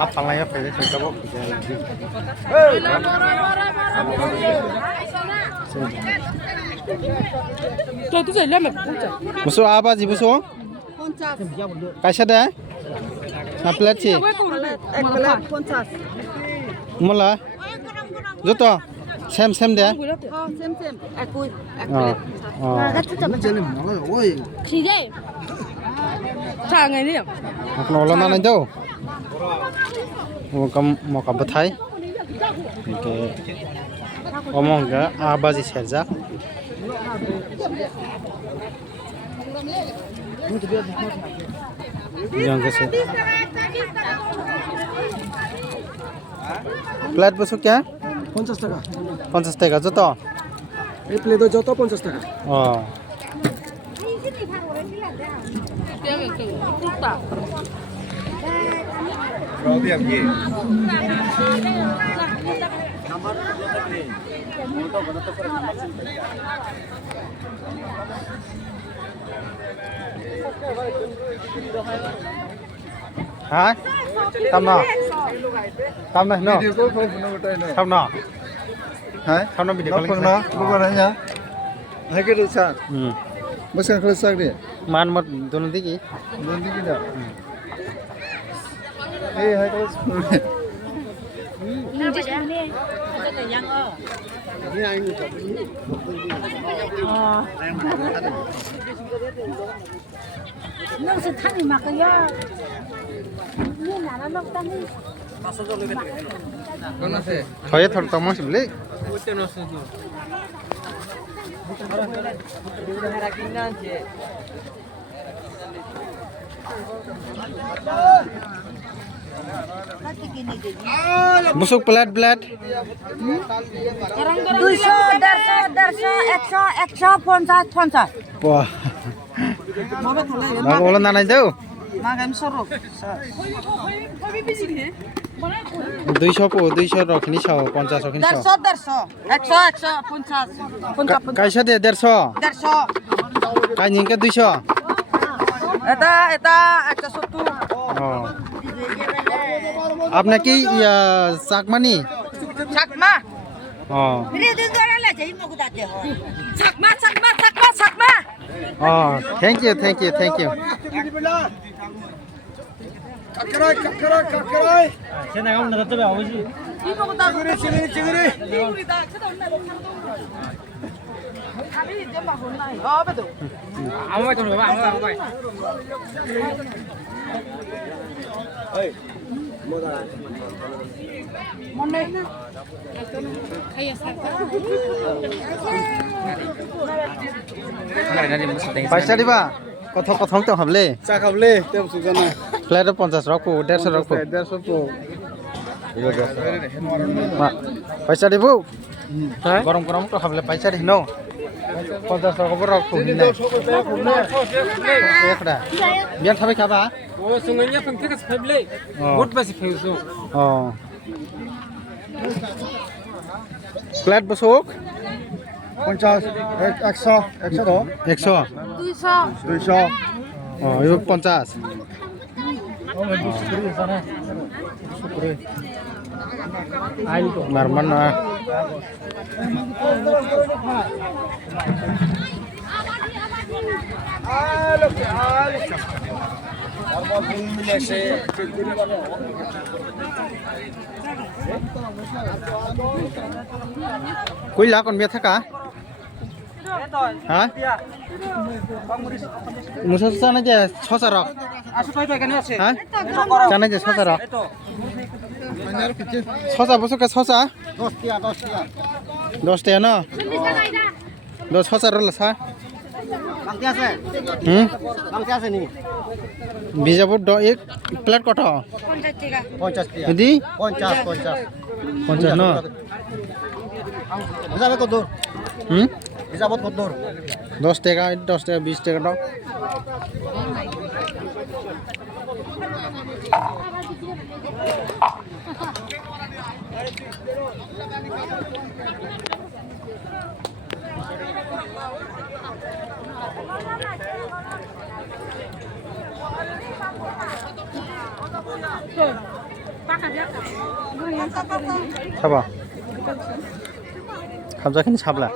Apa lah ya pilih saya coba. Itu saya lihat Musuh apa sih musuh? Kaisa dah? Na plate sih. Mula. Joto. Sem dah. Jangan ini. Aku nolong mana jauh? Mau kamu Thai? Oke. Omong ke apa sih serja? Jangan kesel. Plate besok क्या? 50 টাকা 50 টাকা যত এই প্লেটও যত 50 টাকা ও hả tâm nào tâm này no tâm nào হ্যাঁ tâm nào bị được নকল না বুকার হ্যা হেকে রুসা বসে করে সাগরে মান মত দোনো দিকে বন্দি কি না এই high করেนี่ไอ้นี่nó sẽ thay đi mặc cái như là nó tăng đi thôi thôi tao muốn xử lý busuk pelat 200 100 150 wah bang ulan nanai jauh Magam sorok. 200 rokini saw 50 rokini saw 100 kaisa de 150 100 kai nyingke 200 Eta 170 oh apna ki ya sakmani Sakma oh ini tu orang lah jadi mau kita je Sakma oh thank you কাকরাই সেনা কাম না তবে অবশ্যই চিগুরি আমি যে মাগুর নাই হবে তো আমার কোন বাবা আমার বাবা এই মোদা মনে পয়সা দিবা কথা তো হাবলে চা খাবলে তেম সুজানা প্লেট 50 রাখো 150 রাখো 150 পো পয়সা দিব গরম তো খাবলে পয়সা দি ন 50 টাকা রাখো একটা বিয়ান থাবে খাবা ও সুঙ্গিয়া ফং থেকে ফাইবলে বহুত বেশি ফাইছো ও প্লেট বসুক 50 100 100 100 200 ও you 50 Narman Kuy lá còn biết thế cả? Hả? Musa sana je 6 rok. আসো কয় টাকা আছে Hả? Sana je 6 rok. 6 বছর কে 6 10 টাকা না 10 রল সা বাকি আছে বাকি আছে নি বিজাপুর এক প্লেট কত 50 টাকা 50 টাকা এদি 50 না যাবে কত হুম যাবত কত 10 টাকা 20 টাকা দাও साबा खामजाखिनि साब्ला